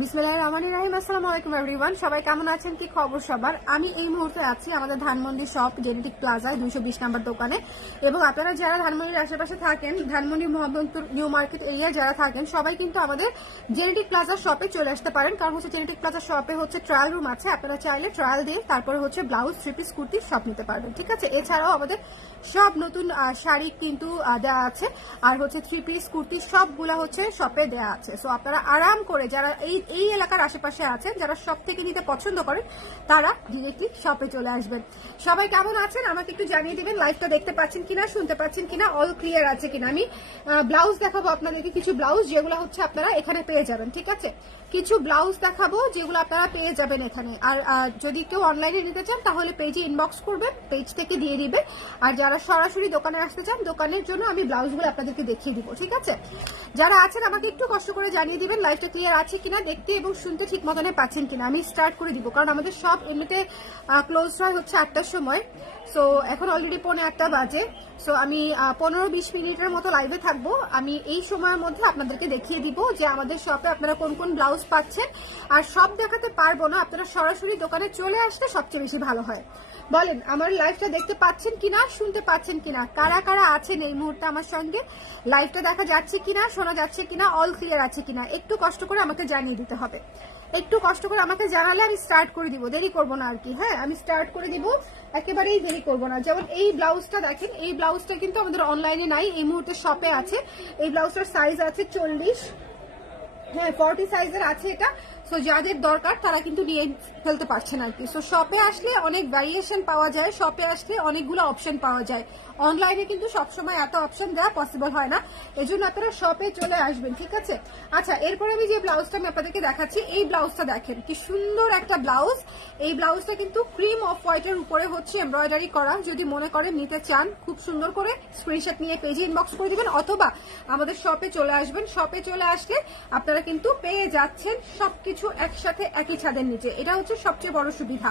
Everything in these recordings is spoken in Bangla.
বিসমিল্লাহির রহমানির রহিম। আসসালামু আলাইকুম এভরিওয়ান, সবাই কেমন আছেন, কি খবর সবার? আমি এই মুহূর্তে আছি আমাদের ধানমন্ডি শপ জেনেটিক প্লাজায় 220 নম্বর দোকানে। এবং আপনারা যারা ধানমন্ডির আশেপাশে থাকেন, Dhanmondi Mohammadpur new market area যারা থাকেন, সবাই কিন্তু আমাদের জেনেটিক প্লাজা শপে চলে আসতে পারেন। কারণ হচ্ছে জেনেটিক প্লাজা শপে হচ্ছে ট্রায়াল রুম আছে, আপনারা চাইলে ট্রায়াল দিয়ে তারপরে হচ্ছে ব্লাউজ, থ্রি পিস, কুর্তি সব নিতে পারবেন। ঠিক আছে, এছাড়াও আমাদের সব নতুন শাড়ি কিন্তু দেওয়া আছে, আর হচ্ছে থ্রি পিস, কুর্তি সবগুলা হচ্ছে শপে দেওয়া আছে। সো আপনারা আরাম করে যারা এই এলাকার আশেপাশে আছেন, যারা শপ থেকে নিতে পছন্দ করেন, তারা ডিরেক্টলি শপে চলে আসবেন। সবাই কেমন আছেন আমাকে একটু জানিয়ে দিবেন। লাইভটা দেখতে পাচ্ছেন কিনা, শুনতে পাচ্ছেন কিনা, অল ক্লিয়ার আছে কিনা। আমি ব্লাউজ দেখাবো আপনাদেরকে, কিছু ব্লাউজ যেগুলো হচ্ছে আপনারা এখানে পেয়ে যাবেন। ঠিক আছে, কিছু ব্লাউজ দেখাবো যেগুলো আপনারা পেয়ে যাবেন এখানে। আর যদি কেউ অনলাইনে নিতে চান তাহলে পেজে ইনবক্স করবেন, পেজ থেকে দিয়ে দিবে। আর যারা সরাসরি দোকানে আসতে চান, দোকানের জন্য আমি ব্লাউজগুলো আপনাদেরকে দেখিয়ে দিব। ঠিক আছে, যারা আছেন আমাকে একটু কষ্ট করে জানিয়ে দিবেন লাইভটা ক্লিয়ার আছে কিনা, দেখতে এবং শুনতে ঠিক মতনে পাচ্ছেন কিনা। আমি স্টার্ট করে দিব, কারণ আমাদের সব এমনিতে ক্লোজ হয় হচ্ছে 8টার সময়। সো এখন অলরেডি 8:45 বাজে। সো আমি 15-20 মিনিটের মতো লাইভে থাকবো। আমি এই সময়ের মধ্যে আপনাদেরকে দেখিয়ে দিব যে আমাদের শপে আপনারা কোন কোন ব্লাউজ পাচ্ছেন। আর সব দেখাতে পারবো না, আপনারা সরাসরি দোকানে চলে আসলে সবচেয়ে বেশি ভালো হয়। বলেন আমার লাইভটা দেখতে পাচ্ছেন কিনা, শুনতে পাচ্ছেন কিনা, কারা কারা আছেন এই মুহূর্তে আমার সঙ্গে, লাইভটা দেখা যাচ্ছে কিনা, শোনা যাচ্ছে কিনা, অল ক্লিয়ার আছে কিনা, একটু কষ্ট করে আমাকে জানিয়ে দিতে হবে। একটু কষ্ট করে আমাকে জানালে আমি স্টার্ট করে দিব, দেরি করবো না আর কি। হ্যাঁ, আমি স্টার্ট করে দিব, একেবারেই দেরি করবো না। যেমন এই ব্লাউজটা দেখেন, এই ব্লাউজটা কিন্তু আমাদের অনলাইনে নাই, এই মুহূর্তে শপে আছে। এই ব্লাউজটার সাইজ আছে 40, হ্যাঁ 40 সাইজের আছে এটা। সো যাদের দরকার তারা কিন্তু নিয়ে ফেলতে পারছেন আর কি। সো শপে আসলে অনেক ভ্যারিয়েশন পাওয়া যায়, শপে আসলে অনেকগুলো অপশন পাওয়া যায়। অনলাইনে কিন্তু সবসময় এত অপশন দেওয়া পসিবল হয় না, এজন্য আপনারা শপে চলে আসবেন। ঠিক আছে, আচ্ছা এরপরে আমি যে ব্লাউজটা আমি আপনাদেরকে দেখাচ্ছি, এই ব্লাউজটা দেখেন কি সুন্দর একটা ব্লাউজ। এই ব্লাউজটা কিন্তু ক্রিম অফ হোয়াইটের উপরে হচ্ছে এমব্রয়ডারি করা। যদি মনে করেন নিতে চান, খুব সুন্দর করে স্ক্রিনশট নিয়ে পেজে ইনবক্স করে দিবেন, অথবা আমাদের শপে চলে আসবেন। শপে চলে আসলে আপনারা কিন্তু পেয়ে যাচ্ছেন সবকিছু একসাথে একই ছাদের নিচে। এটা হচ্ছে সবচেয়ে বড় সুবিধা।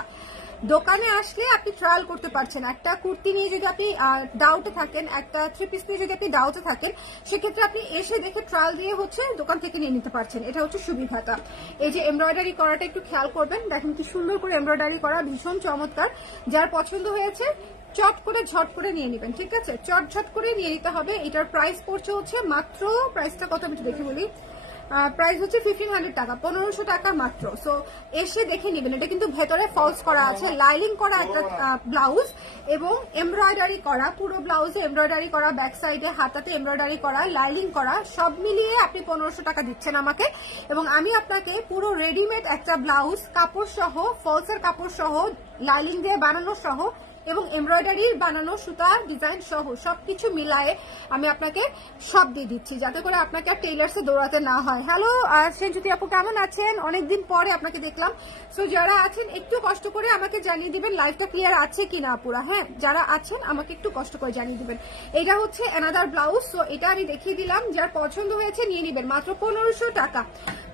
দোকানে আসলে আপনি ট্রায়াল করতে পারছেন। একটা কুর্তি নিয়ে যদি আপনি ডাউটে থাকেন, একটা থ্রি পিস নিয়ে যদি আপনি ডাউটে থাকেন, সেক্ষেত্রে আপনি এসে দেখে ট্রায়াল দিয়ে হচ্ছে দোকান থেকে নিয়ে নিতে পারছেন। এটা হচ্ছে সুবিধাটা। এই যে এমব্রয়ডারি করাটা একটু খেয়াল করবেন, দেখেন কি সুন্দর করে এমব্রয়ডারি করা, ভীষণ চমৎকার। যার পছন্দ হয়েছে চট করে ঝট করে নিয়ে নেবেন। ঠিক আছে, চট করে নিয়ে নিতে হবে। এটার প্রাইস পড়ছে হচ্ছে মাত্র, প্রাইসটা কত আমি দেখে বলি, প্রাইস হচ্ছে 1500 টাকা, 1500 টাকা মাত্র। সো এসে দেখে নেবেন। এটা কিন্তু ভেতরে ফলস করা আছে, লাইলিং করা একটা ব্লাউজ এবং এমব্রয়ডারি করা, পুরো ব্লাউজে এমব্রয়ডারি করা, ব্যাক সাইডে হাতাতে এমব্রয়ডারি করা, লাইলিং করা, সব মিলিয়ে আপনি 1500 টাকা দিচ্ছেন আমাকে। এবং আমি আপনাকে পুরো রেডিমেড একটা ব্লাউজ কাপড় সহ, ফলসের কাপড় সহ, লাইলিং দিয়ে বানানো সহ এবং এমব্রয়ডারি বানানো সুতা ডিজাইন সহ সবকিছু মিলায়ে আমি আপনাকে সব দিয়ে দিচ্ছি, যাতে করে আপনাকে আর টেইলার্সে দৌড়াতে না হয়। হ্যালো সেনজ্যোতি আপু, কেমন আছেন? অনেকদিন পরে আপনাকে দেখলাম। সো যারা আছেন একটু কষ্ট করে আমাকে জানিয়ে দিবেন লাইভটা ক্লিয়ার আছে কিনা আপুরা। হ্যাঁ, যারা আছেন আমাকে একটু কষ্ট করে জানিয়ে দিবেন। এটা হচ্ছে অ্যানাদার ব্লাউজ। সো এটা আমি দেখিয়ে দিলাম, যার পছন্দ হয়েছে নিয়ে নিবেন। মাত্র 1500 টাকা,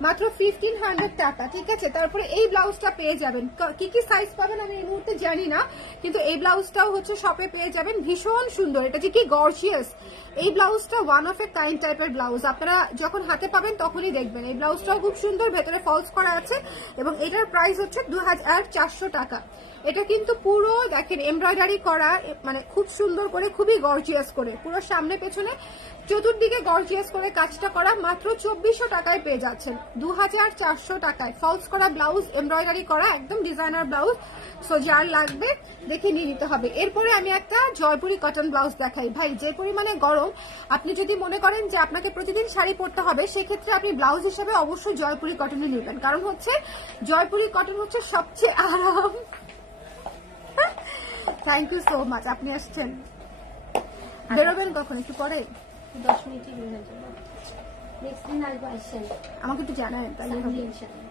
মাত্র 1500 টাকা। ঠিক আছে, তারপরে এই ব্লাউজটা পেয়ে যাবেন। কি কি সাইজ পাবেন আমি এই মুহূর্তে জানি না, কিন্তু এই ব্লাউজটাও হচ্ছে শপে পেয়ে যাবেন। ভীষণ সুন্দর, এটা যে কি গর্জিয়াস। এই ব্লাউজটা ওয়ান অফ এ কাইন্ড টাইপের ব্লাউজ, আপনারা যখন হাতে পাবেন তখনই দেখবেন। এই ব্লাউজটাও খুব সুন্দর, ভেতরে ফলস করা আছে এবং এটার প্রাইস হচ্ছে 2400 টাকা। এটা কিন্তু পুরো দেখেন এমব্রয়ডারি করা, মানে খুব সুন্দর করে, খুবই গর্জিয়াস করে, পুরো সামনে পেছনে চতুর্দিকে গর্জিয়াস করে কাজটা করা। মাত্র 2400 টাকায় পেয়ে যাচ্ছেন, 2400 টাকায় ফলস করা ব্লাউজ, এমব্রয়ডারি করা, একদম ডিজাইনার ব্লাউজ। সো যার লাগবে দেখে নিয়ে নিতে হবে। এরপরে আমি একটা জয়পুরি কটন ব্লাউজ দেখাই। ভাই যে পরিমাণে গরম, আপনি যদি মনে করেন যে আপনাকে প্রতিদিন শাড়ি পরতে হবে, সেক্ষেত্রে আপনি ব্লাউজ হিসেবে অবশ্যই জয়পুরি কটনে নেবেন। কারণ হচ্ছে জয়পুরি কটন হচ্ছে সবচেয়ে আরাম। থ্যাংক ইউ সো মাচ, আপনি আসছেন। বেরোবেন কখন? একটু পরে 10 মিনিটে বের হয়ে যাবো। নেক্সট দিন আসবো, আসেন আমাকে একটু জানাবেন তাই হবে। ইনশাআল্লাহ।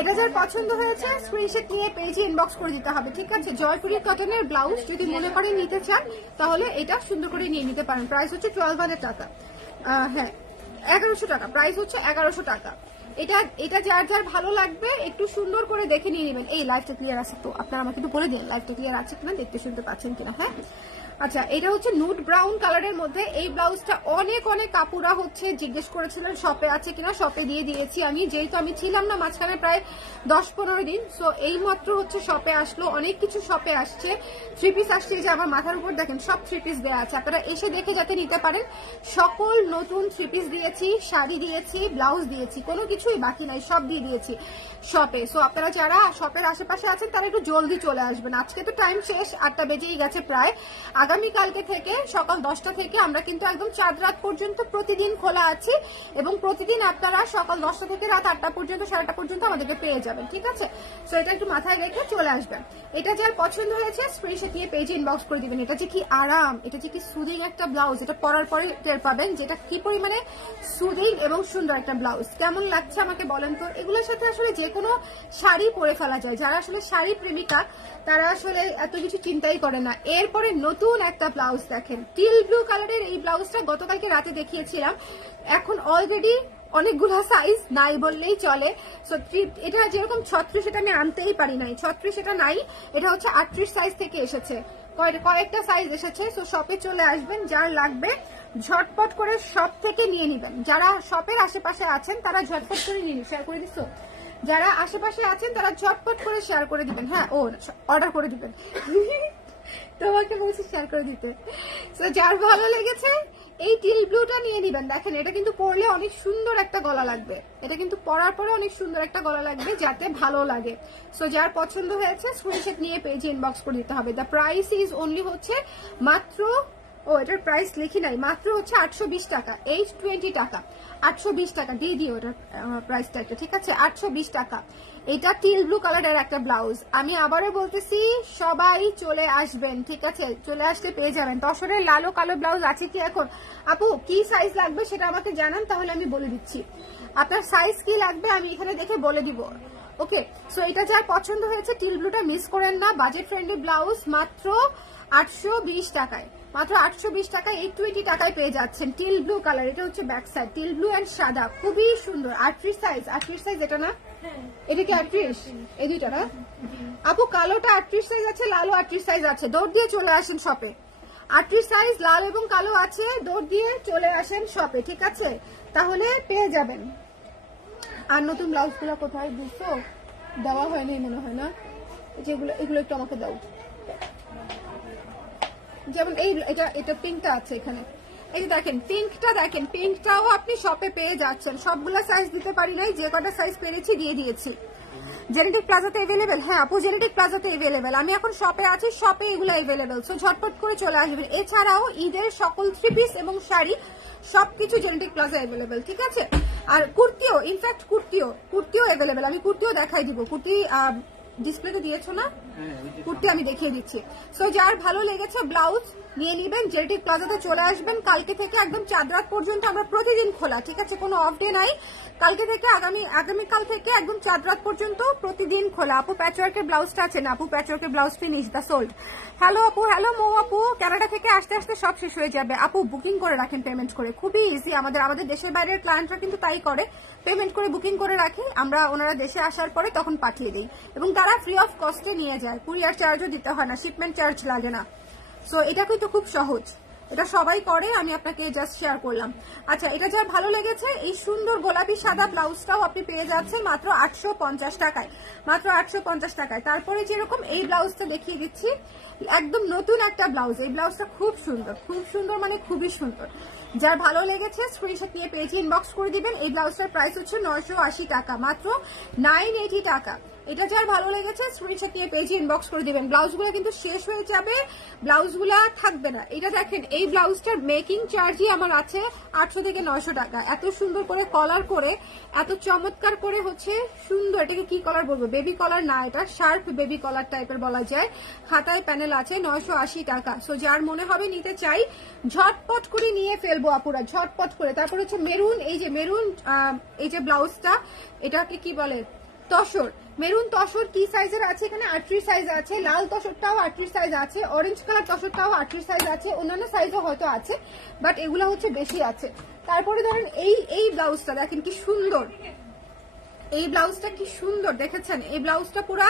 এটা যার পছন্দ হয়েছে স্ক্রিনশট নিয়ে পেজে ইনবক্স করে দিতে হবে। ঠিক আছে, জয়পুরি কটনের ব্লাউজ যদি মনে করেন নিতে চান, তাহলে এটা সুন্দর করে নিয়ে নিতে পারেন। প্রাইস হচ্ছে 1200 টাকা, হ্যাঁ 1100 টাকা, প্রাইস হচ্ছে 1100 টাকা। এটা যার যার ভালো লাগবে একটু সুন্দর করে দেখে নিয়ে নেবেন। এই লাইভটা ক্লিয়ার আছে তো? আপনারা আমাকে একটু বলে দিন লাইভটা ক্লিয়ার আছে কিনা, দেখতে শুনতে পাচ্ছেন কিনা। হ্যাঁ, আচ্ছা, এটা হচ্ছে নুড ব্রাউন কালারের মধ্যে। এই ব্লাউজটা অনেক অনেক কাপুরা হচ্ছে জিজ্ঞেস করেছিলেন শপে আছে কিনা, শপে দিয়ে দিয়েছি আমি, যেহেতু আমি ছিলাম না মাঝখানে প্রায় 10-15 দিন। সো এই মাত্র হচ্ছে শপে আসলো, অনেক কিছু শপে আসছে, 3 পিস আসছে। যে আমার মাথার উপর দেখেন সব 3 পিস দেওয়া আছে, আপনারা এসে দেখে যাতে নিতে পারেন। সকল নতুন 3 পিস দিয়েছি, শাড়ি দিয়েছি, ব্লাউজ দিয়েছি, কোনো কিছুই বাকি নাই, সব দিয়ে দিয়েছি শপে। সো আপনারা যারা শপের আশেপাশে আছেন তারা একটু জলদি চলে আসবেন, আজকে তো টাইম শেষ, 8টা বেজেই গেছে প্রায়। আগামীকালকে থেকে সকাল 10টা থেকে আমরা কিন্তু একদম চাঁদ রাত পর্যন্ত প্রতিদিন খোলা আছি, এবং প্রতিদিন আপনারা সকাল 10টা থেকে রাত 8টা পর্যন্ত, 8:30 পর্যন্ত আমাদেরকে পেয়ে যাবেন, ঠিক আছে? সো এটা একটু মাথায় রেখে চলে আসবেন। এটা যার পছন্দ হয়েছে স্ক্রিনশট নিয়ে পেজে ইনবক্স করে দিবেন। এটা যে কি আরাম, এটা যে কি সুদিং একটা ব্লাউজ, এটা পরার পরে টের পাবেন যেটা কি পরিমাণে সুদিং এবং সুন্দর একটা ব্লাউজ। কেমন লাগছে আমাকে বলেন তো? এগুলোর সাথে আসলে যে কোনো শাড়ি পরে ফেলা যায়, যারা আসলে শাড়ি প্রেমিকা তারা আসলে এত কিছু চিন্তাই করে না। এরপরে নতুন একটা ব্লাউজ দেখেন, টিল ব্লু কালারের এই ব্লাউজটা গতকালকে রাতে দেখিয়েছিলাম, এখন অলরেডি অনেকগুলো সাইজ নাই বললেই চলে। সো এটা যেরকম 36 এটা আমি আনতেই পারি নাই, 36 এটা নাই, এটা হচ্ছে 38 সাইজ থেকে এসেছে, কয়েকটা সাইজ এসেছে। সো শপে চলে আসবেন, যার লাগবে ঝটপট করে শপ থেকে নিয়ে নিবেন। যারা শপের আশেপাশে আছেন তারা ঝটপট করে নিন, শেয়ার করে দিচ্ছ, যারা আশেপাশে আছেন তারা ঝটপট করে শেয়ার করে দিবেন। হ্যাঁ, ও অর্ডার করে দিবেন তোমাকে বলছি শেয়ার করে দিতে। সো যার ভালো লেগেছে এই টিল ব্লুটা নিয়ে নিবেন। দেখেন এটা কিন্তু পরলে অনেক সুন্দর একটা গলা লাগবে, এটা কিন্তু পরার পরে অনেক সুন্দর একটা গলা লাগবে, যাতে ভালো লাগে। সো যার পছন্দ হয়েছে স্ক্রিনশট নিয়ে পেজে ইনবক্স করে দিতে হবে। দ্য প্রাইস ইজ অনলি হচ্ছে মাত্র, ও এটার প্রাইস লিখি নাই, মাত্র হচ্ছে 820 টাকা, 820 টাকা, 820 টাকা দিয়ে দিও এটার প্রাইসটা একটা, ঠিক আছে? 820 টাকা। এটা টিল ব্লু কালারের একটা ব্লাউজ। আমি আবারও বলতেছি সবাই চলে আসবেন, ঠিক আছে? চলে আসলে পেয়ে যাবেন। তসরের লালো কালো ব্লাউজ আছে কি এখন? আপু কি সাইজ লাগবে সেটা আমাকে জানান, তাহলে আমি বলে দিচ্ছি আপনার সাইজ কি লাগবে, আমি এখানে দেখে বলে দিব। ওকে, সো এটা যার পছন্দ হয়েছে টিল ব্লুটা মিস করেন না। বাজেট ফ্রেন্ডলি ব্লাউজ মাত্র 820 টাকায়, মাত্র 820 টাকায় 820 টাকায় পেয়ে যাচ্ছেন। টিল ব্লু কালার, এটা হচ্ছে back side, teal blue and সাদা, খুবই সুন্দর। 38 সাইজ, 38 সাইজ এটা না? এটা কি 38? এই দুইটা না আপু? কালোটা 38 সাইজ আছে, লালও 38 সাইজ আছে, দৌড় দিয়ে চলে আসেন শপে। 38 সাইজ লাল এবং কালো আছে, দৌড় দিয়ে চলে আসেন শপে, ঠিক আছে? তাহলে পেয়ে যাবেন। আর নতুন ব্লাউজ গুলো কোথায় বুঝছো? দেওয়া হয়নি মনে হয় না, যেগুলো এগুলো একটু আমাকে দাও। যেমন এই এটা পিঙ্কটা আছে এখানে, এই যে দেখেন পিঙ্কটা, দেখেন পিঙ্কটাও আপনি শপে পেয়ে যাচ্ছেন। সবগুলা সাইজ দিতে পারি নাই, যে কটা সাইজ পেরেছি দিয়ে দিয়েছি। জেনেটিক প্লাজাতে এভেলেবেল? হ্যাঁ আপু, জেনেটিক প্লাজাতে এভেলেবেল। আমি এখন শপে আছি, শপে এগুলো এভেলেবেল। সো ঝটপট করে চলে আসবেন। এছাড়াও ঈদের সকল 3 পিস এবং শাড়ি সবকিছু জেনেটিক প্লাজা এভেলেবেল, ঠিক আছে? আর কুর্তিও, ইনফ্যাক্ট কুর্তিও এভেলেবেল। আমি কুর্তিও দেখাই দিব। কুর্তি ডিসপ্লেতে দিয়েছো না? কুর্তি আমি দেখিয়ে দিচ্ছি। সো যার ভালো লেগেছে ব্লাউজ নিয়ে নিবেন, জেনেটিক প্লাজাতে চলে আসবেন। কালকে থেকে একদম চাঁদ রাত পর্যন্ত আমরা প্রতিদিন খোলা, ঠিক আছে? কোনো অফ ডে নাই। কালকে থেকে আগামীকাল থেকে একদম চাঁদ রাত পর্যন্ত প্রতিদিন খোলা। আপু প্যাচওয়ার্কের ব্লাউজটা আছে না? আপু প্যাচওয়ার্কের ব্লাউজ ফিনিশ, দা সোল্ড। হ্যালো আপু, হ্যালো মৌ আপু, কানাডা থেকে আসতে আসতে সব শেষ হয়ে যাবে। আপু বুকিং করে রাখেন পেমেন্ট করে, খুবই ইজি। আমাদের দেশের বাইরের ক্লায়েন্টরা কিন্তু তাই করে, পেমেন্ট করে বুকিং করে রাখি, আমরা ওনারা দেশে আসার পরে তখন পাঠিয়ে দিই, এবং তারা ফ্রি অফ কস্টে নিয়ে যায়, কুরিয়ার চার্জও দিতে হয় না, শিপমেন্ট চার্জ লাগে না। সো এটা কিন্তু খুব সহজ, এটা সবাই করে, আমি আপনাকে জাস্ট শেয়ার করলাম। আচ্ছা, এটা যার ভালো লেগেছে এই সুন্দর গোলাপি সাদা ব্লাউজটাও আপনি পেয়ে যাচ্ছেন মাত্র 850 টাকায়, মাত্র 850 টাকায়। তারপরে যেরকম এই ব্লাউজটা দেখিয়ে দিচ্ছি, একদম নতুন একটা ব্লাউজ। এই ব্লাউজটা খুব সুন্দর, খুব সুন্দর, মানে খুবই সুন্দর। যার ভালো লেগেছে স্ক্রিনশট নিয়ে পেজে ইনবক্স করে দিবেন। এই ব্লাউজটার প্রাইস হচ্ছে 980 টাকা, মাত্র 980 টাকা। এটা যার ভালো লেগেছে স্ক্রিনশট নিয়ে পেজে ইনবক্স করে দিবেন। ব্লাউজগুলো কিন্তু শেষ হয়ে যাবে, ব্লাউজগুলা থাকবে না। এটা দেখেন, এই ব্লাউজটার মেকিং চার্জই আমার আছে 800 থেকে 900 টাকা। এত সুন্দর করে কলার করে, এত চমৎকার করে হচ্ছে সুন্দর। এটাকে কি কলার বলবো? বেবি কলার না, এটা শার্প বেবি কলার টাইপের বলা যায়। খাতায় প্যানেল আছে, 980 টাকা। সো যার মনে হবে নিতে চাই ঝটপট করে নিয়ে ফেলবো আপুরা, ঝটপট করে। তারপর হচ্ছে মেরুন, এই যে মেরুন, এই যে ব্লাউজটা, এটাকে কি বলে? তসর, মেরুন তসর কি সাইজের আছে? এখানে 38 সাইজ আছে। লাল তসরটাও 38 সাইজ আছে। অরেঞ্জ কালার তসরটাও 38 সাইজ আছে। অন্যান্য সাইজও হয়তো আছে, বাট এগুলো হচ্ছে বেশি আছে। তারপরে ধরেন এই ব্লাউজটা দেখেন কি সুন্দর, এই ব্লাউজটা কি সুন্দর, দেখেছেন? এই ব্লাউজটা পুরা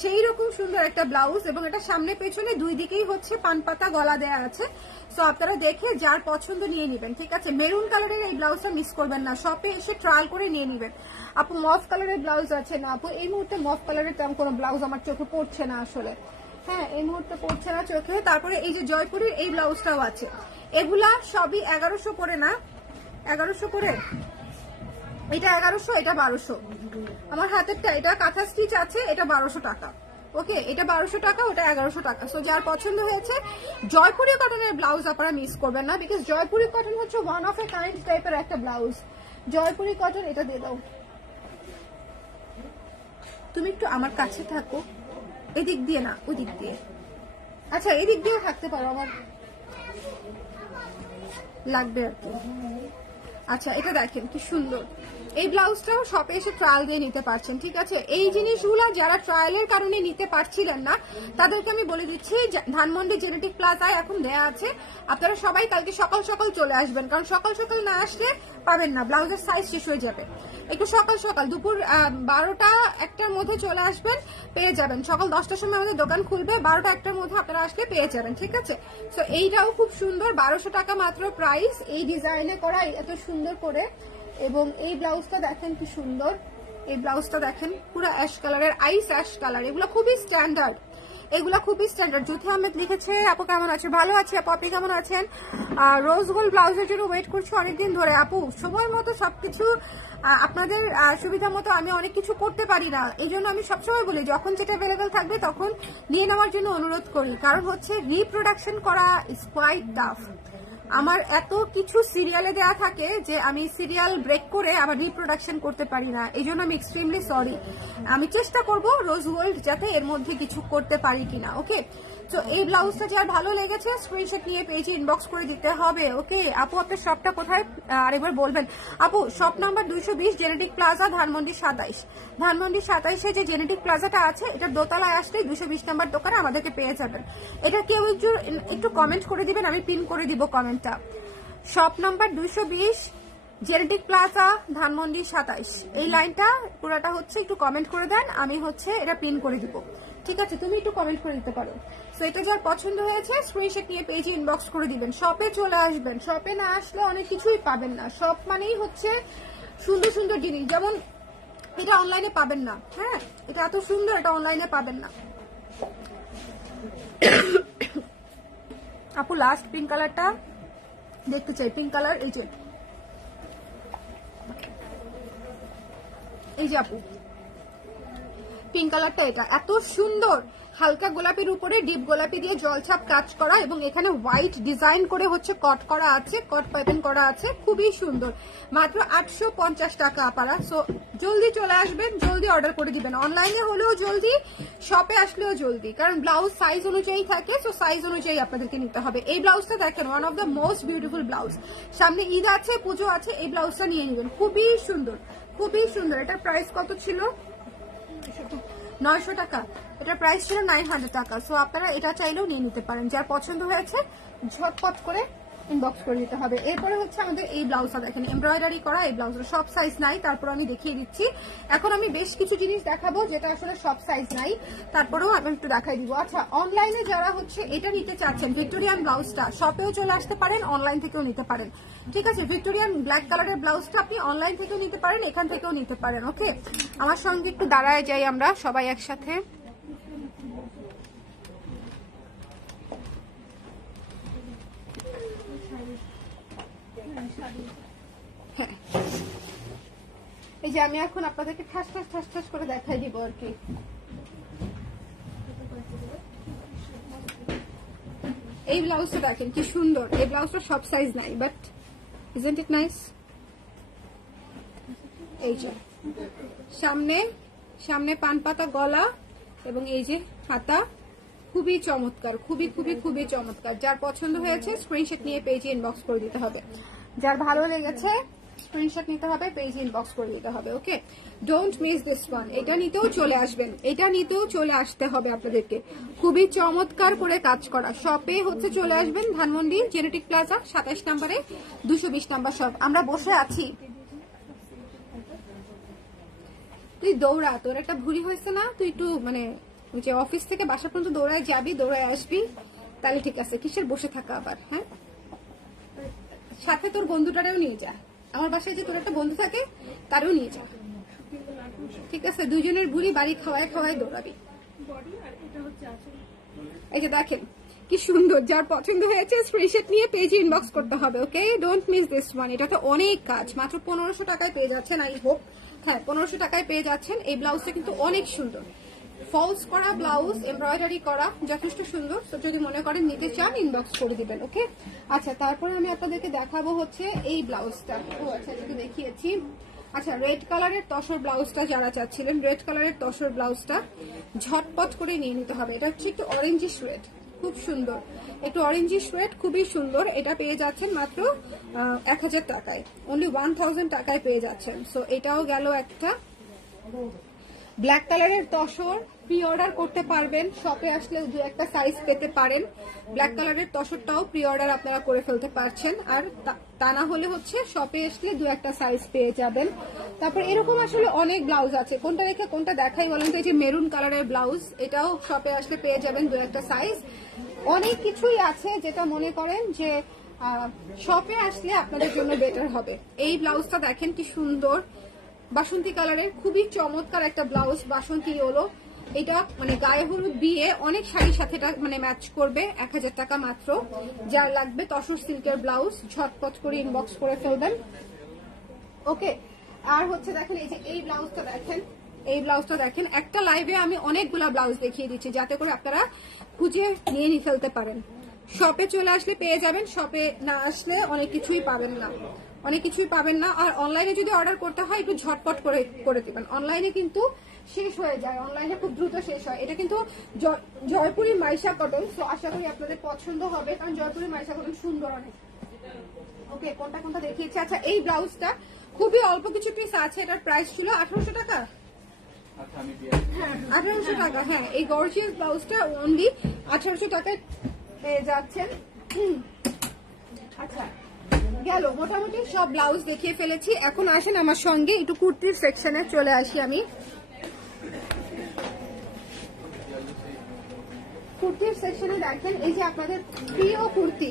সেই রকম সুন্দর একটা ব্লাউজ, এবং এটা সামনে পেছনে দুই দিকেই হচ্ছে পান পাতা গলা দেয়া আছে। সো আপনারা দেখে যার পছন্দ নিয়ে নেবেন, ঠিক আছে। মেরুন কালারের এই ব্লাউজটা মিস করবেন না, শপে এসে ট্রায়াল করে নিয়ে নেবেন। আপু মফ কালারের ব্লাউজ আছে না আপু? এই মুহূর্তে মফ কালারের তেমন কোনো ব্লাউজ আমার চোখে পড়ছে না আসলে, হ্যাঁ এই মুহূর্তে পড়ছে না চোখে। তারপরে এই যে জয়পুরের এই ব্লাউজটাও আছে, এগুলা সবই 1100 করে না, 1100 করে, এটা 1100, এটা 1200। আমার হাতেরটা এটা কাঁথা স্টিচ আছে, এটা 1200 টাকা। ওকে, এটা 1200 টাকা, ওটা 1100 টাকা। সো যার পছন্দ হয়েছে জয়পুরি কটনের ব্লাউজ আপনারা মিস করবেন না, বিকজ জয়পুরি কটন হচ্ছে ওয়ান অফ এ কাইন্ড টাইপের একটা ব্লাউজ। জয়পুরি কটন, এটা দিয়ে দাও তুমি একটু আমার কাছে থাকো, এদিক দিয়ে না ওই দিক দিয়ে, আচ্ছা এদিক দিয়েও থাকতে পারো, আমার লাগবে আর কি। আচ্ছা এটা দেখেন কি সুন্দর, এই ব্লাউজটাও শপে এসে ট্রায়াল দিয়ে নিতে পারছেন, ঠিক আছে। এই জিনিসগুলো যারা ট্রায়ালের কারণে নিতে পারছিলেন না তাদেরকে আমি বলে দিচ্ছি, ধানমন্ডি জেনেটিক প্লাজায় এখন দেয়া আছে। আপনারা সবাই কালকে সকাল সকাল চলে আসবেন, কারণ সকাল সকাল না আসলে পাবেন না, ব্লাউজের সাইজ শেষ হয়ে যাবে। একটু সকাল সকাল দুপুর 12টা-1টার মধ্যে চলে আসবেন, পেয়ে যাবেন। সকাল 10টার সময় আমাদের দোকান খুলবে, 12টা-1টার মধ্যে আপনারা আসলে পেয়ে যাবেন, ঠিক আছে। তো এইটাও খুব সুন্দর, 1200 টাকা মাত্র প্রাইস, এই ডিজাইনে করা এত সুন্দর করে। এবং এই ব্লাউজটা দেখেন কি সুন্দর, এই ব্লাউজটা দেখেন পুরো অ্যাশ কালারের, আইস অ্যাশ কালার, এগুলো খুবই স্ট্যান্ডার্ড, এগুলা খুবই স্ট্যান্ডার্ড। জ্যোতি আহমেদ লিখেছে আপু কেমন আছে, ভালো আছে আপু, আপনি কেমন আছেন? রোজ গোল্ড ব্লাউজের জন্য ওয়েট করছি অনেকদিন ধরে আপু, সময় মতো সবকিছু আপনাদের সুবিধা মতো আমি অনেক কিছু করতে পারি না, এই জন্য আমি সবসময় বলি যখন যেটা অ্যাভেলেবেল থাকবে তখন নিয়ে নেওয়ার জন্য অনুরোধ করি। কারণ হচ্ছে রিপ্রোডাকশন করা ইজ কোয়াইট টাফ, আমার এত কিছু সিরিয়ালে দেয়া থাকে যে আমি সিরিয়াল ব্রেক করে আবার রিপ্রোডাকশন করতে পারি না, এই জন্য আমি এক্সট্রিমলি সরি। আমি চেষ্টা করব রোজ গোল্ড যাতে এর মধ্যে কিছু করতে পারি কিনা। ওকে, তো এই ব্লাউজটা যার ভালো লেগেছে স্ক্রিনশট নিয়ে পেজে ইনবক্স করে দিতে হবে। ওকে আপু, আপনার শপটা কোথায় আরেকবার বলবেন? আপু shop number 220 Genetic Plaza, Dhanmondi 27। Dhanmondi 27-এ যে জেনেটিক প্লাজাটা আছে এটা দোতলায় আসলে 220 নাম্বার দোকানে আমাদেরকে পেয়ে যাবেন। এটা কেউ একটু কমেন্ট করে দিবেন, আমি পিন করে দিব কমেন্টটা। Shop number 220 Genetic Plaza, Dhanmondi 27, এই লাইনটা পুরোটা হচ্ছে একটু কমেন্ট করে দেন, আমি হচ্ছে এটা পিন করে দিব, ঠিক আছে। তুমি একটু কমেন্ট করে দিতে পারো। সো এটা যার পছন্দ হয়েছে স্ক্রিনশট নিয়ে পেজে ইনবক্স করে দিবেন। শপে চলে আসবেন, শপে না আসলে অনেক কিছুই পাবেন না। শপ মানেই হচ্ছে সুন্দর সুন্দর জিনিস, যেমন এটা অনলাইনে পাবেন না, হ্যাঁ এটা এত সুন্দর, এটা অনলাইনে পাবেন না। আপু লাস্ট পিঙ্ক কালারটা দেখতে চাই, পিঙ্ক কালার, এই যে আপু পিঙ্ক কালারটা, এটা এত সুন্দর, হালকা গোলাপির উপরে ডিপ গোলাপি দিয়ে জলছাপ কাজ করা, এবং এখানে হোয়াইট ডিজাইন করে হচ্ছে কট করা আছে, কট প্যাটার্ন করা আছে, খুবই সুন্দর। মাত্র 850 টাকা আপারা। সো জলদি চলে আসবেন, জলদি অর্ডার করে দিবেন, অনলাইনে হলেও জলদি, শপে আসলেও জলদি, কারণ ব্লাউজ সাইজ অনুযায়ী থাকে, সো সাইজ অনুযায়ী আপনাদেরকে নিতে হবে। এই ব্লাউজটা দেখেন, one of the most beautiful blouse, সামনে ঈদ আছে, পুজো আছে, এই ব্লাউজটা নিয়ে নেবেন, খুবই সুন্দর, খুবই সুন্দর। এটার প্রাইস কত ছিল? 900 টাকা, এটার প্রাইস ছিল 900 টাকা। সো আপনারা এটা চাইলেও নিয়ে নিতে পারেন, যার পছন্দ হয়েছে ঝটপট করে ইনবক্স করে দিতে হবে। এরপরে হচ্ছে আমাদের এই ব্লাউজটা দেখেন, এমব্রয়ডারি করা এই ব্লাউজটা, সব সাইজ নাই, তারপর আমি দেখিয়ে দিচ্ছি। এখন আমি বেশ কিছু জিনিস দেখাবো যেটা আসলে সব সাইজ নাই, তারপরেও আমি একটু দেখাই দিব। আচ্ছা, অনলাইনে যারা হচ্ছে এটা নিতে চাচ্ছেন ভিক্টোরিয়ান ব্লাউজটা, শপেও চলে আসতে পারেন, অনলাইন থেকেও নিতে পারেন, ঠিক আছে। ভিক্টোরিয়ান ব্ল্যাক কালারের ব্লাউজটা আপনি অনলাইন থেকেও নিতে পারেন, এখান থেকেও নিতে পারেন। ওকে, আমার সঙ্গে একটু দাঁড়ায় যাই আমরা সবাই একসাথে। হ্যাঁ, এই যে আমি এখন আপনাদেরকে ঠাস ঠাস ঠাস ঠাস করে দেখাই দিব আর কি। এই ব্লাউজটা দেখেন কি সুন্দর, এই ব্লাউজটা সব সাইজ নাই, বাট ইজন্ট ইট নাইস? এই যে সামনে পান পাতা গলা, এবং এই যে হাতা, খুবই চমৎকার, খুবই খুবই খুবই চমৎকার। যার পছন্দ হয়েছে স্ক্রিনশট নিয়ে পেজে ইনবক্স করে দিতে হবে, যার ভালো লেগেছে স্ক্রিনশট নিতে হবে, পেজে ইনবক্স করে দিতে হবে। Okay, don't miss this one. এটা নিতেও চলে আসবেন, এটা নিতেও চলে আসতে হবে আপনাদেরকে, খুবই চমৎকার করে কাজ করা। শপে হচ্ছে চলে আসবেন, ধানমন্ডি জেনেটিক প্লাজা 27 নম্বরে, 220 নাম্বার শপ। আমরা বসে আছি, তুই দৌড়া, তোর একটা ভুঁড়ি হয়েছে না, তুই একটু মানে ওই যে অফিস থেকে বাসা পর্যন্ত দৌড়ায় যাবি, দৌড়ায় আসবি, তাহলে ঠিক আছে। কিসের বসে থাকা আবার, হ্যাঁ? সাথে তোর বন্ধুটারেও নিয়ে যা। আমার বাসায় যে তোর একটা বন্ধু থাকে তারও নিয়ে যা, ঠিক আছে? দুজনের বুড়ি বাড়ি খাওয়ায় খাওয়ায় দৌড়াবি। এই যে দেখেন কি সুন্দর, যার পছন্দ হয়েছে স্ক্রিনশট নিয়ে পেজে ইনবক্স করতে হবে, okay? Don't miss this one. এটা তো অনেক কাজ, মাত্র 1500 টাকায় পেয়ে যাচ্ছেন। আই হোপ, হ্যাঁ 1500 টাকায় পেয়ে যাচ্ছেন। এই ব্লাউজটা কিন্তু অনেক সুন্দর, ফলস করা ব্লাউজ, এমব্রয়ডারি করা, যথেষ্ট সুন্দর। তো যদি মনে করেন নিতে চান ইনবক্স করে দিবেন, ওকে? আচ্ছা, তারপরে আমি আপনাদেরকে দেখাবো হচ্ছে এই ব্লাউজটা। ও আচ্ছা, যেটা দেখিয়েছি। আচ্ছা, রেড কালারের তসর ব্লাউজটা যারা চাচ্ছিলেন, রেড কালারের তসর ব্লাউজটা ঝটপট করে নিয়ে নিতে হবে। এটা হচ্ছে একটু অরেঞ্জিশ রেড, খুব সুন্দর, একটু অরেঞ্জিশ রেড, খুবই সুন্দর। এটা পেয়ে যাচ্ছেন মাত্র 1000 টাকায়, অনলি 1000 টাকায় পেয়ে যাচ্ছেন। সো এটাও গেল একটা। ব্ল্যাক কালারের তসর প্রি অর্ডার করতে পারবেন, শপে আসলে দু একটা সাইজ পেতে পারেন। ব্ল্যাক কালারের তসরটাও প্রি অর্ডার আপনারা করে ফেলতে পারছেন, আর তা না হলে হচ্ছে শপে আসলে দু একটা সাইজ পেয়ে যাবেন। তারপর এরকম আসলে অনেক ব্লাউজ আছে, কোনটা রেখে কোনটা দেখাই বলেন তো? এই যে মেরুন কালারের ব্লাউজ, এটাও শপে আসলে পেয়ে যাবেন দু একটা সাইজ। অনেক কিছুই আছে যেটা মনে করেন যে শপে আসলে আপনাদের জন্য বেটার হবে। এই ব্লাউজটা দেখেন কি সুন্দর, বাসন্তী কালারের, খুবই চমৎকার একটা ব্লাউজ, বাসন্তী হলো এটা, মানে গায়ে হলুদ বিয়ে অনেক শাড়ির সাথে এটা মানে ম্যাচ করবে। 1000 টাকা মাত্র। যার লাগবে তসর সিল্কের ব্লাউজ, ঝটপট করে ইনবক্স করে ফেলবেন, ওকে? আর হচ্ছে দেখেন এই যে এই ব্লাউজটা দেখেন, এই ব্লাউজটা দেখেন। একটা লাইভে আমি অনেকগুলা ব্লাউজ দেখিয়ে দিচ্ছি যাতে করে আপনারা খুঁজে নিয়ে ফেলতে পারেন। শপে চলে আসলে পেয়ে যাবেন, শপে না আসলে অনেক কিছুই পাবেন না, অনেক কিছুই পাবেন না। আর অনলাইনে যদি অর্ডার করতে হয় একটু ঝটপট করে দিবেন, অনলাইনে কিন্তু শেষ হয়ে যায়, অনলাইনে খুব দ্রুত শেষ হয়। এটা কিন্তু জয়পুরি মাইশা কটন, তো আশা করি আপনাদের পছন্দ হবে, কারণ জয়পুরি মাইশা কটন সুন্দর অনেক, ওকে? কোনটা কোনটা দেখিয়েছি। আচ্ছা, এই ব্লাউজটা খুবই অল্প কিছু পিস আছে, এটার প্রাইস ছিল 1800 টাকা, 1800 টাকা। হ্যাঁ, এই গর্জিয়াস ব্লাউজটা অনলি 1800 টাকায় পেয়ে যাচ্ছেন। আচ্ছা, গেল মোটামুটি সব ব্লাউজ দেখিয়ে ফেলেছি। এখন আসেন আমার সঙ্গে একটু কুর্তির সেকশনে চলে আসি। আমি কুর্তির সেকশনে দেখেন এই যে আপনাদের প্রিয় কুর্তি,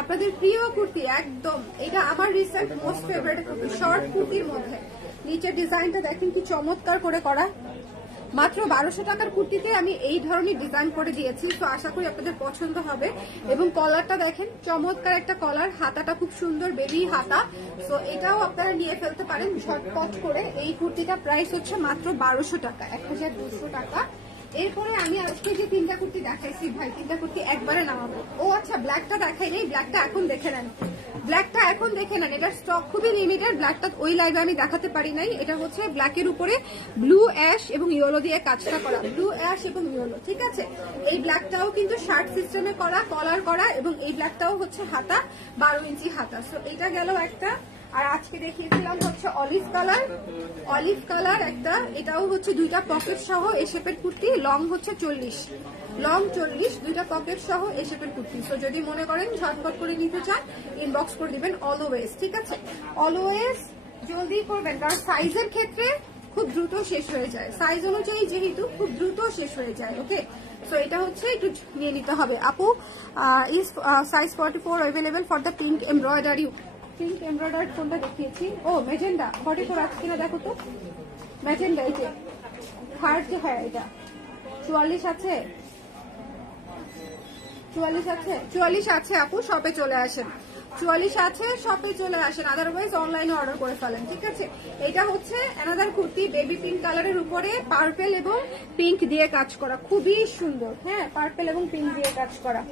আপনাদের প্রিয় কুর্তি একদম, এটা আমার recent most favourite kurti, short কুর্তির মধ্যে। নিচের ডিজাইনটা দেখেন কি চমৎকার করে করা। মাত্র 1200 টাকার কুর্তিতে আমি এই ধরনের ডিজাইন করে দিয়েছি, তো আশা করি আপনাদের পছন্দ হবে। এবং কলারটা দেখেন, চমৎকার একটা কলার, হাতাটা খুব সুন্দর বেবি হাতা। তো এটাও আপনারা নিয়ে ফেলতে পারেন ঝটপট করে। এই কুর্তিটা প্রাইস হচ্ছে মাত্র 1200 টাকা, 1200 টাকা। এরপরে আমি আজকে যে তিনটা কুর্তি দেখাইছি ভাই, তিনটা কুর্তি একবারে নামাবো। ও আচ্ছা, ব্ল্যাকটা দেখাই নেই, ব্ল্যাকটা এখন দেখে নেন, ব্ল্যাকটা এখন দেখে নেন। এটার স্টক খুবই লিমিটেড, ব্ল্যাকটা ওই লাইভে আমি দেখাতে পারি নাই। এটা হচ্ছে ব্ল্যাকের উপরে ব্লু অ্যাশ এবং ইয়েলো দিয়ে কাজটা করা, ব্লু অ্যাশ এবং ইয়েলো, ঠিক আছে? এই ব্ল্যাকটাও কিন্তু শার্ট সিস্টেমে করা, কলার করা, এবং এই ব্ল্যাকটাও হচ্ছে হাতা 12 ইঞ্চি হাতা। সো এটা গেল একটা। আর আজকে দেখিয়েছিলাম হচ্ছে অলিভ কালার, অলিভ কালার একটা, এটাও হচ্ছে দুইটা পকেট সহ এই শেপের কুর্তি, লং হচ্ছে 40, লং 40, দুইটা পকেট সহ এই শেপের কুর্তি। তো যদি মনে করেন ঝটপট করে নিতে চান ইনবক্স করে দিবেন অলওয়েজ, ঠিক আছে? অলওয়েজ জলদি করবেন, কারণ সাইজের ক্ষেত্রে খুব দ্রুত শেষ হয়ে যায়, সাইজ অনুযায়ী যেহেতু খুব দ্রুত শেষ হয়ে যায়, ওকে? সো এটা হচ্ছে একটু নিয়ে নিতে হবে। আপু, is size 44 available for the pink embroidery? Pink embroidery কোনটা দেখিয়েছি? ও মেজেন্ডা 44 আছে কিনা দেখো তো। মেজেন্ডা এই যে হার্ট যে হয়, এটা 44 আছে, 44 আছে, 44 আছে আপু, শপে চলে আসেন, 44 আছে, শপে চলে আসেন, আদারওয়াইজ অনলাইনে অর্ডার করে ফেলেন, ঠিক আছে? এটা হচ্ছে অ্যানাদার কুর্তি, বেবি পিঙ্ক কালারের উপরে পার্পেল এবং পিঙ্ক দিয়ে কাজ করা, খুবই সুন্দর। হ্যাঁ, পার্পেল এবং পিঙ্ক দিয়ে কাজ করা।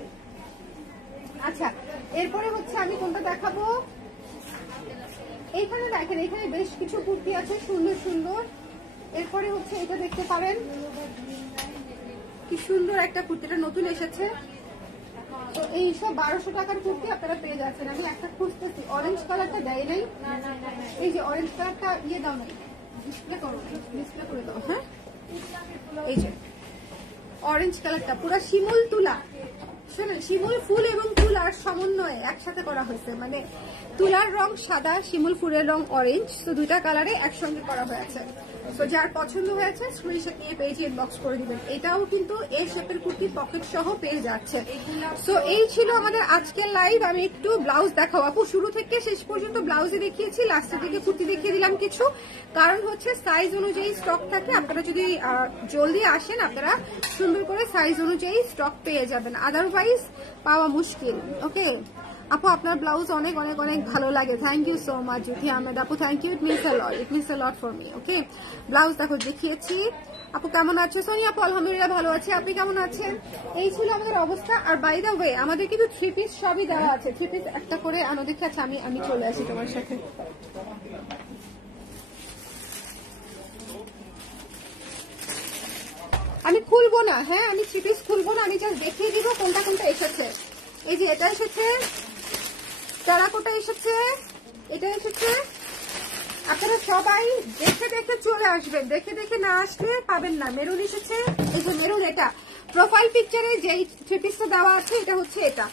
আচ্ছা, এরপরে হচ্ছে আমি কোনটা দেখাবো, এইখানে দেখেন, এখানে বেশ কিছু কুর্তি আছে সুন্দর সুন্দর। এরপরে হচ্ছে এটা দেখতে পারেন, কি সুন্দর একটা কুর্তিটা নতুন এসেছে। তো এইসব 1200 টাকার কুর্তি আপনারা পেয়ে যাচ্ছেন। আমি একটা খুঁজতেছি, অরেঞ্জ কালারটা দেয় নাই, এই যে অরেঞ্জ কালারটা ইয়ে দাও নাই, ডিসপ্লে করো, ডিসপ্লে করে দাও। হ্যাঁ, এই যে অরেঞ্জ কালারটা পুরো শিমুল তুলা, শুনুন, শিমুল ফুল এবং তুলার সমন্বয়ে একসাথে করা হয়েছে, মানে তুলার রং সাদা, শিমুল ফুলের রং অরেঞ্জ। তো দুইটা কালারে একসঙ্গে করা হয়েছে। তো যার পছন্দ হয়েছে স্ক্রিনশট নিয়ে পেজে ইনবক্স করে দিবেন। এটাও কিন্তু এই শেপের কুর্তি পকেট সহ পেয়ে যাচ্ছে। তো এই ছিল আমাদের আজকের লাইভ। আমি একটু ব্লাউজ দেখাবো আপু, শুরু থেকে শেষ পর্যন্ত ব্লাউজে দেখিয়েছি, লাস্টের দিকে কুর্তি দেখিয়ে দিলাম কিছু, কারণ হচ্ছে সাইজ অনুযায়ী স্টক থাকে। আপনারা যদি জলদি আসেন আপনারা সুন্দর করে সাইজ অনুযায়ী স্টক পেয়ে যাবেন, আদারওয়াইজ পাওয়া মুশকিল। ওকে আপু, আপনার ব্লাউজ অনেক অনেক অনেক ভালো লাগে। Thank you so much Juthi Ahmed আপু, thank you, it means a lot for me. Okay, blouse দেখো দেখিয়েছি। আপু কেমন আছে? সোনিয়া আপু আলহামদুলিল্লাহ ভালো আছি, আপনি কেমন আছেন? এই ছিল আমাদের অবস্থা। আর বাই দ্য ওয়ে আমাদের কিন্তু 3 পিস সবই দেওয়া আছে। 3 পিস একটা করে আনো দেখে। আচ্ছা আমি চলে আসি তোমার সাথে। আমি খুলবো না, হ্যাঁ আমি 3 পিস খুলবো না, আমি জাস্ট দেখিয়ে দিব কোনটা কোনটা এসেছে। এই যে এটা এসেছে, টেরাকোটা এসেছে, এটা এসেছে। আপনারা সবাই দেখে দেখে চলে আসবেন, দেখে দেখে না আসলে পাবেন না। মেরুন এসেছে, এই যে মেরুন। এটা প্রোফাইল পিকচারে যে 3 পিসটা দেওয়া আছে এটা হচ্ছে এটা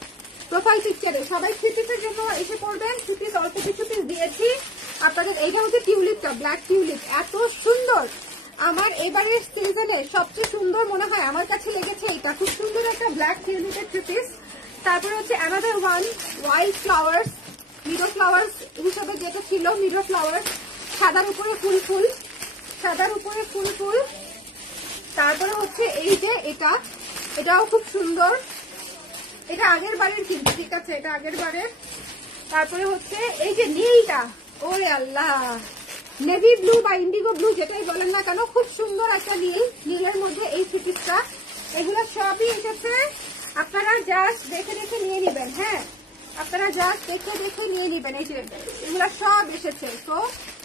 প্রোফাইল পিকচারে। সবাই 3 পিসের জন্য এসে পড়বেন। 3 পিস অল্প কিছু পিস দিয়েছি আপনাদের। এইটা হচ্ছে টিউলিপটা, ব্ল্যাক টিউলিপ, এত সুন্দর। আমার এবারের সিজনে সবচেয়ে সুন্দর মনে হয় আমার কাছে লেগেছে এটা। খুব সুন্দর একটা ব্ল্যাক টিউলিপের 3 পিস। তারপরে হচ্ছে another one wild flowers, Meadow flowers হিসেবে যেটা ছিল, মিডো ফ্লাওয়ার্স, সাদার উপরে ফুল ফুল, সাদার উপরে ফুল ফুল। তারপরে হচ্ছে এই যে এটাও খুব সুন্দর। এটা আগের বারের কিন্তু, ঠিক আছে, এটা আগের বারের। তারপরে হচ্ছে এই যে নীলটা, ওরে আল্লাহ, নেভি ব্লু বা ইন্ডিগো ব্লু যেটাই বলেন না কেন, খুব সুন্দর একটা নীলের মধ্যে এই 3 পিসটা। এগুলো সবই এসেছে, আপনারা জাস্ট দেখে দেখে নিয়ে নেবেন। হ্যাঁ, আপনারা জাস্ট দেখে দেখে নিয়ে নেবেন। এই যে এগুলো সব এসেছে। তো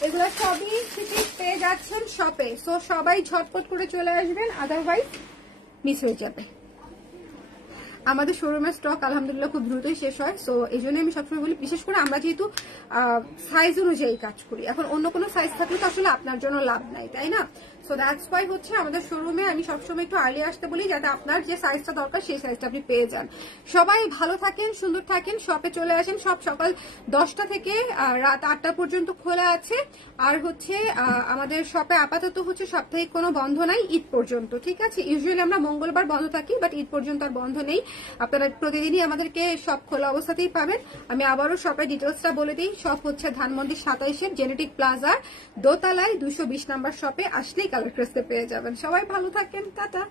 এগুলো সবই 3 পিস পেয়ে যাচ্ছেন শপে। সো সবাই ঝটপট করে চলে আসবেন, আদারওয়াইজ মিস হয়ে যাবে। আমাদের শোরুমের স্টক আলহামদুলিল্লাহ খুব দ্রুতই শেষ হয়। সো এই জন্য আমি সবসময় বলি, বিশেষ করে আমরা যেহেতু সাইজ অনুযায়ী কাজ করি, এখন অন্য কোনো সাইজ থাকলে তো আসলে আপনার জন্য লাভ নাই, তাই না? সো দ্যাটস ওয়াই হচ্ছে আমাদের শোরুমে আমি সবসময় একটু আর্লি আসতে বলি, যাতে আপনার যে সাইজটা দরকার সেই সাইজটা আপনি পেয়ে যান। সবাই ভালো থাকেন, সুন্দর থাকেন, শপে চলে আসেন। সব সকাল 10টা থেকে রাত 8টা পর্যন্ত খোলা আছে। আর হচ্ছে আমাদের শপে আপাতত হচ্ছে সাপ্তাহিক কোনো বন্ধ নাই, ঈদ পর্যন্ত, ঠিক আছে? ইউজুয়ালি আমরা মঙ্গলবার বন্ধ থাকি, বাট ঈদ পর্যন্ত আর বন্ধ নেই। আপনারা প্রতিদিনই আমাদেরকে সব খোলা অবস্থাতেই পাবেন। আমি আবারও শপের ডিটেলসটা বলে দিই। শপ হচ্ছে ধানমন্ডি 27 জেনেটিক প্লাজার দোতলায় 220 নাম্বার শপে আসলেই কালার ক্রেসে পেয়ে যাবেন। সবাই ভালো থাকেন, টাটা।